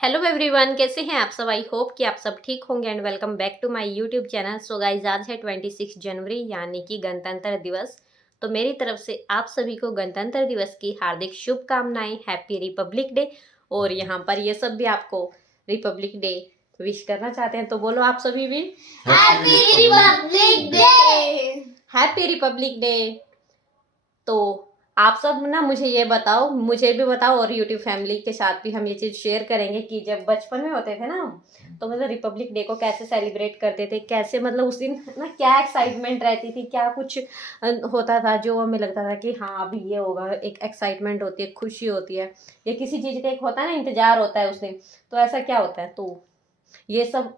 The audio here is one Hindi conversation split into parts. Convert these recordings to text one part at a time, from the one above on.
हेलो एवरीवन, कैसे हैं आप सब। आई होप कि आप सब ठीक होंगे and welcome back to my YouTube channel. So guys, आज है 26 जनवरी यानी कि गणतंत्र दिवस। तो मेरी तरफ से आप सभी को गणतंत्र दिवस की हार्दिक शुभकामनाएं। Happy Republic day. और यहाँ पर ये सब भी आपको रिपब्लिक डे विश करना चाहते हैं, तो बोलो आप सभी भी happy Republic day. Happy Republic day. तो आप सब ना मुझे ये बताओ, मुझे भी बताओ और यूट्यूब फैमिली के साथ भी हम ये चीज़ शेयर करेंगे कि जब बचपन में होते थे ना, तो मतलब रिपब्लिक डे को कैसे सेलिब्रेट करते थे, कैसे मतलब उस दिन ना क्या एक्साइटमेंट रहती थी, क्या कुछ होता था जो हमें लगता था कि हाँ अभी ये होगा। एक एक्साइटमेंट होती है, खुशी होती है, या किसी चीज़ का एक होता है ना इंतजार होता है उस दिन। तो ऐसा क्या होता है, तो ये सब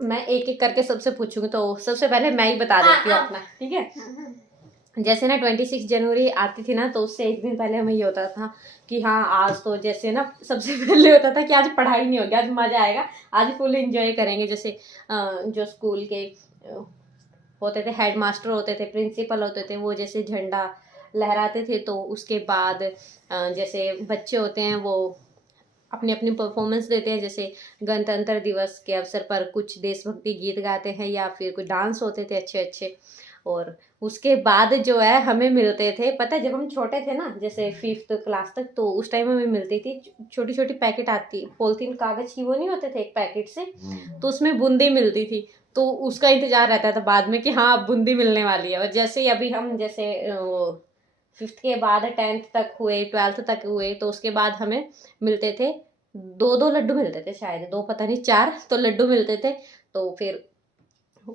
मैं एक एक करके सबसे पूछूंगी। तो सबसे पहले मैं ही बता देती हूँ अपना, ठीक है। जैसे ना 26 जनवरी आती थी ना, तो उससे एक दिन पहले हमें ये होता था कि हाँ आज तो जैसे ना सबसे पहले होता था कि आज पढ़ाई नहीं होगी, आज मज़ा आएगा, आज फुल एंजॉय करेंगे। जैसे जो स्कूल के होते थे, हेड मास्टर होते थे, प्रिंसिपल होते थे, वो जैसे झंडा लहराते थे। तो उसके बाद जैसे बच्चे होते हैं वो अपनी अपनी परफॉर्मेंस देते हैं। जैसे गणतंत्र दिवस के अवसर पर कुछ देशभक्ति गीत गाते हैं या फिर कुछ डांस होते थे अच्छे अच्छे। और उसके बाद जो है हमें मिलते थे, पता है जब हम छोटे थे ना, जैसे 5th क्लास तक, तो उस टाइम हमें मिलती थी छोटी छोटी पैकेट आती, पॉलिथीन कागज की, वो नहीं होते थे एक पैकेट से, तो उसमें बूंदी मिलती थी। तो उसका इंतजार रहता था बाद में कि हाँ अब बूंदी मिलने वाली है। और जैसे ही अभी हम जैसे 5th के बाद 10th तक हुए, 12th तक हुए, तो उसके बाद हमें मिलते थे दो दो लड्डू मिलते थे, शायद दो, पता नहीं, 4 तो लड्डू मिलते थे। तो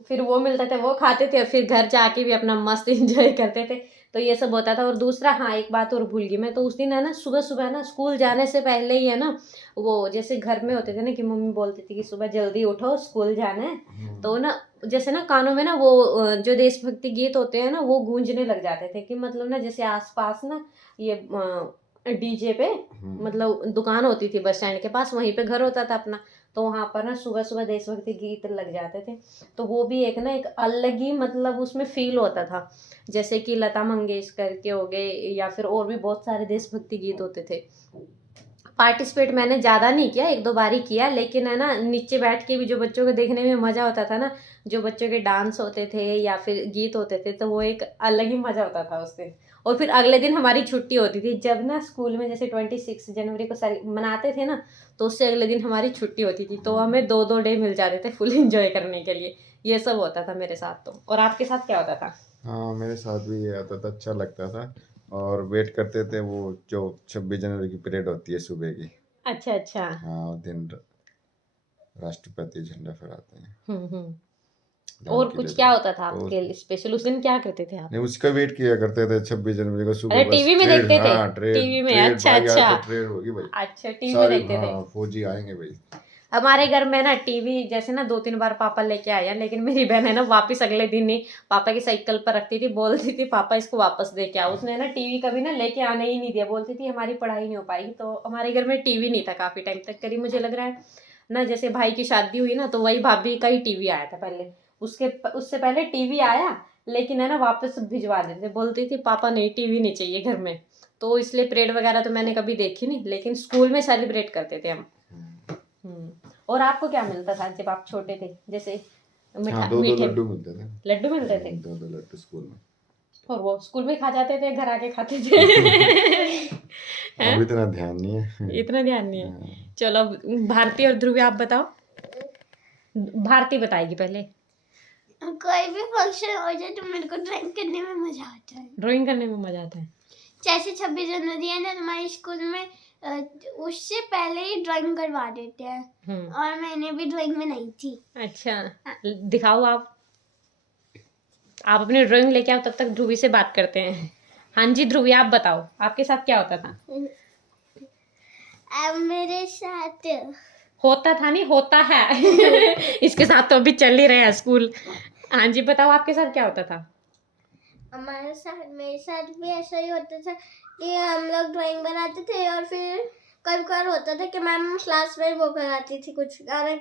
फिर वो मिलते थे, वो खाते थे, और फिर घर जाके भी अपना मस्त एंजॉय करते थे। तो ये सब होता था। और दूसरा, हाँ एक बात और भूल गई मैं, तो उस दिन है ना सुबह सुबह ना स्कूल जाने से पहले ही है ना, वो जैसे घर में होते थे ना कि मम्मी बोलती थी कि सुबह जल्दी उठो स्कूल जाना है, तो ना जैसे ना कानों में ना वो जो देशभक्ति गीत होते हैं ना वो गूंजने लग जाते थे। कि मतलब ना जैसे आसपास ना ये डीजे पे, मतलब दुकान होती थी बस स्टैंड के पास, वहीं पे घर होता था अपना, तो वहाँ पर ना सुबह सुबह देशभक्ति गीत लग जाते थे। तो वो भी एक ना एक अलग ही मतलब उसमें फील होता था। जैसे कि लता मंगेशकर के हो गए या फिर और भी बहुत सारे देशभक्ति गीत होते थे। पार्टिसिपेट मैंने ज़्यादा नहीं किया, एक दो बार ही किया, लेकिन है ना नीचे बैठ के भी जो बच्चों को देखने में मज़ा होता था ना, जो बच्चों के डांस होते थे या फिर गीत होते थे, तो वो एक अलग ही मज़ा होता था उस दिन। और फिर अगले दिन हमारी छुट्टी होती थी, जब ना स्कूल में जैसे 26 जनवरी को मनाते थे ना, तो उससे अगले दिन हमारी छुट्टी होती थी, तो हमें दो दो डे मिल जाते थे फुल इंजॉय करने के लिए। ये सब होता था मेरे साथ। तो और आपके साथ क्या होता था। हाँ, मेरे साथ भी ये आता था, अच्छा लगता था। और वेट करते थे वो जो 26 जनवरी की परेड होती है सुबह की। अच्छा अच्छा। हाँ, उस दिन राष्ट्रपति झंडा फहराते हैं हम्म। लाल और किले कुछ पे। क्या होता था तो आपके स्पेशल, उस दिन क्या करते थे आप। नहीं, उसका वेट किया करते थे 26 जनवरी को अरे सुबह। बस टीवी में ट्रेड, देखते थे। हाँ ट्रेड टीवी में, ट्रेड अच्छा भाई, आज अच्छा। तो ट्रेड होगी भाई। अच्छा टीवी में सारे, देखते थे। हाँ फौजी आएंगे भाई। हमारे घर में ना टीवी जैसे ना 2-3 बार पापा लेके आया, लेकिन मेरी बहन है ना वापस अगले दिन ही पापा की साइकिल पर रखती थी, बोलती थी पापा इसको वापस दे के आओ। उसने ना टीवी कभी ना लेके आने ही नहीं दिया, बोलती थी हमारी पढ़ाई नहीं हो पाएगी। तो हमारे घर में टीवी नहीं था काफी टाइम तक, करीब मुझे लग रहा है ना जैसे भाई की शादी हुई ना, तो वही भाभी का ही टीवी आया था पहले। उससे पहले टीवी आया, लेकिन है ना वापस भिजवा देते, बोलती थी पापा नहीं टीवी नहीं चाहिए घर में। तो इसलिए परेड वगैरह तो मैंने कभी देखी नहीं, लेकिन स्कूल में सेलिब्रेट करते थे हम। और आपको क्या मिलता था जब आप छोटे थे, जैसे हाँ, मिठा दो दो मीठे लड्डू मिलते थे। लड्डू मिलते थे। दो दो लड्डू स्कूल में। और वो स्कूल में खा जाते थे, घर आके खाते थे। अब हैं? इतना ध्यान नहीं है। इतना ध्यान नहीं है। हाँ। चलो अब भारती और ध्रुवी आप बताओ। भारती बताएगी पहले। कोई भी फंक्शन हो जाए तो मेरे को ड्राइंग करने में मजा आता है। ड्राइंग करने में मजा आता है। जैसे 26 जनवरी है ना, हमारे स्कूल में उससे पहले ही ड्राइंग करवा देते हैं, और मैंने भी ड्राइंग बनाई थी। अच्छा, दिखाओ आप अपनी ड्राइंग लेके आओ, तब तक ध्रुवी से बात करते हैं। हाँ जी ध्रुवी, आप बताओ आपके साथ क्या होता था। अब मेरे साथ होता था नहीं, होता है। इसके साथ तो अभी चल ही रहे हैं स्कूल। हाँ जी बताओ आपके साथ क्या होता था। हमारे साथ, मेरे साथ भी ऐसा ही होता था कि हम लोग ड्राइंग बनाते थे, और फिर कभी कभार होता था कि मैम क्लास में वो कराती थी, कुछ गाने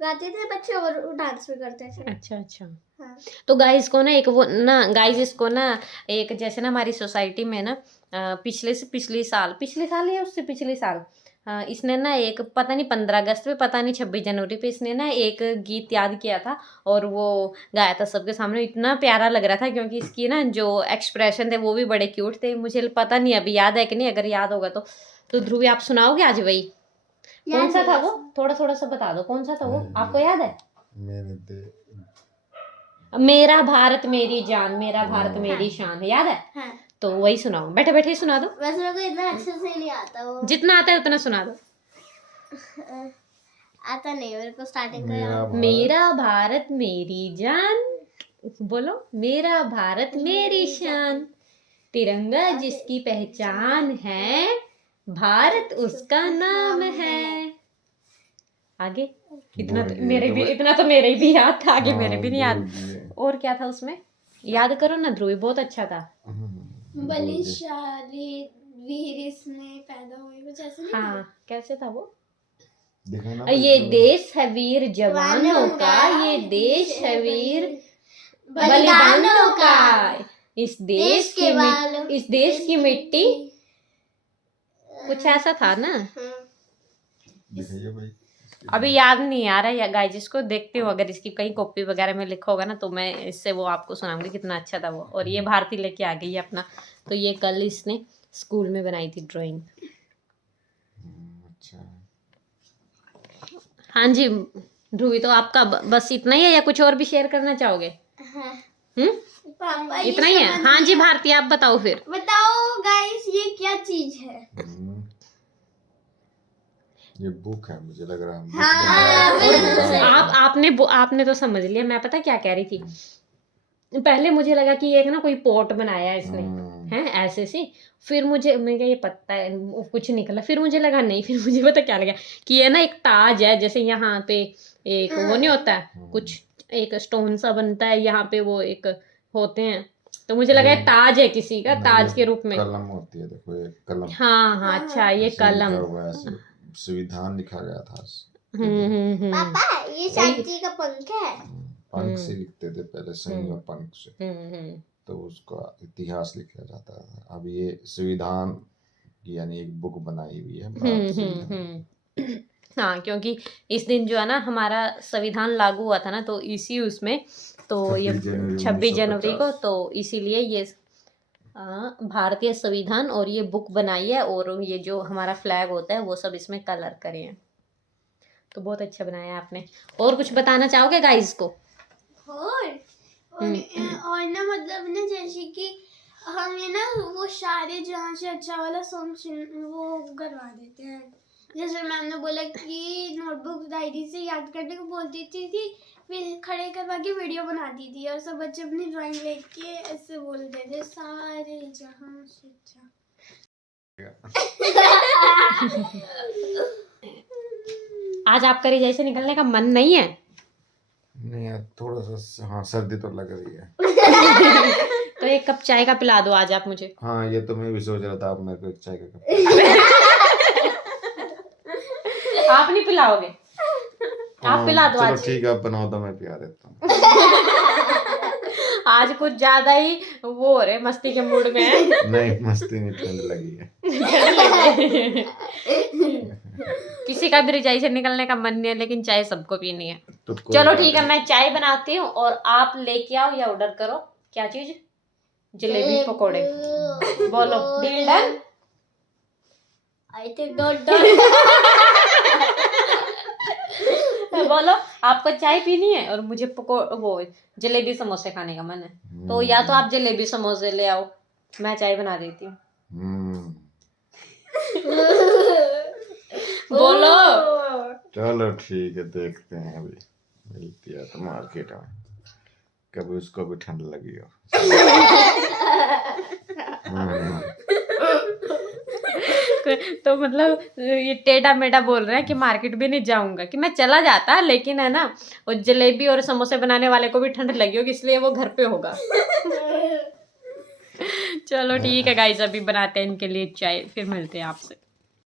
गाते थे बच्चे और डांस भी करते थे। अच्छा अच्छा। हाँ। तो गाइस को ना एक वो ना गाइस इसको ना एक जैसे ना हमारी सोसाइटी में ना पिछले से पिछले साल या उससे पिछले साल इसने ना एक पता नहीं 15 अगस्त पे, पता नहीं 26 जनवरी पे इसने ना एक गीत याद किया था और वो गाया था सबके सामने। इतना प्यारा लग रहा था क्योंकि इसकी ना जो एक्सप्रेशन थे वो भी बड़े क्यूट थे। मुझे पता नहीं अभी याद है कि नहीं, अगर याद होगा तो ध्रुवी आप सुनाओगे आज भाई? कौन सा था वो? थोड़ा थोड़ा सा बता दो कौन सा था वो, आपको याद है? मेरा भारत मेरी जान, मेरा भारत मेरी शान, याद है? हाँ। तो वही सुनाओ, बैठे बैठे ही सुना दो। वैसे मेरे को इतना अच्छे से नहीं आता वो। जितना आता है उतना सुना दो। आता नहीं मेरे को स्टार्टिंग का याद। मेरा भारत मेरी जान, बोलो। मेरा भारत मेरी शान, तिरंगा जिसकी पहचान है, भारत उसका नाम है। आगे इतना तो मेरे भी याद था, आगे मेरे भी नहीं याद। और क्या था उसमें, याद करो ना ध्रुवी, बहुत अच्छा था। बलिशाली वीर इसमें पैदा हुए, कुछ ऐसे नहीं? हाँ, कैसे था वो? दिखाना ये देश है वीर जवानों का, ये देश है वीर बलिदानों का, इस देश की मिट्टी, कुछ ऐसा था ना। दिखाइए भाई। अभी याद नहीं आ रहा है गाइस, जिसको देखते हो अगर इसकी कहीं कॉपी वगैरह में लिखा होगा ना तो मैं इससे वो आपको सुनाऊंगी कितना अच्छा था वो। और ये भारती लेके आ गई है अपना, तो ये कल इसने स्कूल में बनाई थी ड्राइंग। अच्छा, हाँ जी ध्रुवी, तो आपका बस इतना ही है या कुछ और भी शेयर करना चाहोगे? पापा इतना ही है? हाँ जी भारती, आप बताओ फिर। बताओ गाइस ये क्या चीज है? ये बुक है, मुझे लग रहा है। आपने तो समझ लिया। मैं पता क्या कह रही थी, पहले मुझे लगा कि एक ना कोई पोट बनाया है इसने, है ऐसे से। फिर मैं क्या ये पत्ता है, कुछ निकला। फिर मुझे लगा नहीं, फिर मुझे पता क्या लगा कि ये ना एक ताज है, जैसे यहाँ पे एक वो नहीं होता है, कुछ एक स्टोन सा बनता है यहाँ पे, वो एक होते हैं, तो मुझे लगा ताज है किसी का, ताज के रूप में। कलम होती है, देखो ये कलम। हाँ अच्छा, ये कलम, संविधान लिखा गया था। पापा ये शांति का पंख है। पंख से लिखते थे पहले, सही और पंख से, तो उसका इतिहास लिखा जाता है। अब ये संविधान की यानी एक बुक बनाई हुई है भारत संविधान। हाँ, क्योंकि इस दिन जो है ना हमारा संविधान लागू हुआ था ना, तो इसी उसमें, तो ये 26 जनवरी को, तो इसीलिए ये भारतीय संविधान और ये बुक बनाई है, और ये जो हमारा फ्लैग होता है वो सब इसमें कलर करे हैं। तो बहुत अच्छा बनाया है आपने। और कुछ बताना चाहोगे गाइस को? और ना मतलब ना जैसे कि हम ये ना वो सारे जहाँ से अच्छा वाला सॉन्ग वो करवा देते हैं। जैसे मैम ने बोला कि नोटबुक डायरी से याद करने को बोलती थी, फिर खड़े करवा के वीडियो बनाती थी और सब बच्चे अपनी ड्राइंग लेके ऐसे बोलते थे, सारे जहाँ से अच्छा। आज आपका रजाई से निकलने का मन नहीं है? नहीं यार, थोड़ा सा हाँ, सर्दी तो लग रही है। तो एक कप चाय का पिला दो आज आप मुझे। हाँ, ये तो मैं भी सोच रहा था, आप मेरे को एक चाय का कप। आप नहीं पिलाओगे? आप पिला दो आज। ठीक है, आप बनाओ तो मैं पिला देता हूँ। आज कुछ ज्यादा ही वो हो रहे, मस्ती के मूड में है। नहीं, मस्ती नहीं, ठंड लगी है। किसी का भी रजाई से निकलने का मन नहीं है, लेकिन चाय सबको पीनी है। तो चलो ठीक है, मैं चाय बनाती हूँ और आप लेके आओ या ऑर्डर करो। क्या चीज? जलेबी पकोड़े। बोलो, deal done? I think not done. बोलो, आपको चाय पीनी है और मुझे वो जलेबी समोसे खाने का मन है, तो या तो आप जलेबी समोसे ले आओ, मैं चाय बना देती हूँ। बोलो। चलो ठीक है, देखते हैं, अभी मिलती है तो मार्केट में, कभी उसको भी ठंड लगी हो। तो मतलब ये टेढ़ा मेढ़ा बोल रहा है कि मार्केट भी नहीं जाऊंगा, कि मैं चला जाता, लेकिन है ना वो जलेबी और समोसे बनाने वाले को भी ठंड लगी होगी, इसलिए वो घर पे होगा। चलो ठीक है गाइस, अभी बनाते हैं इनके लिए चाय, फिर मिलते हैं आपसे।